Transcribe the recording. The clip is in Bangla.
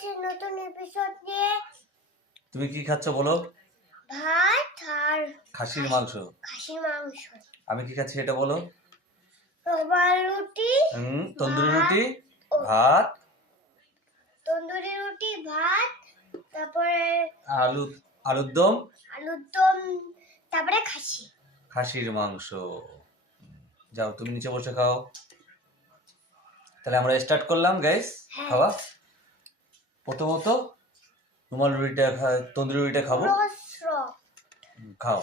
এসেছি নতুন এপিসোড নিয়ে। তুমি কি খাচ্ছ বলো? ভাত আর খাসির মাংস। খাসির মাংস। আমি কি খাচ্ছি এটা বলো? রবার রুটি, তন্দুরি রুটি, ভাত, তন্দুরি রুটি, ভাত, তারপরে আলুর দম, তারপরে খাসির মাংস। যাও তুমি নিচে বসে খাও। তাহলে আমরা স্টার্ট করলাম গাইস খাওয়া। প্রথমত রুমাল রুটিটা তন্দুরি রুটিটা খাবো। খাও।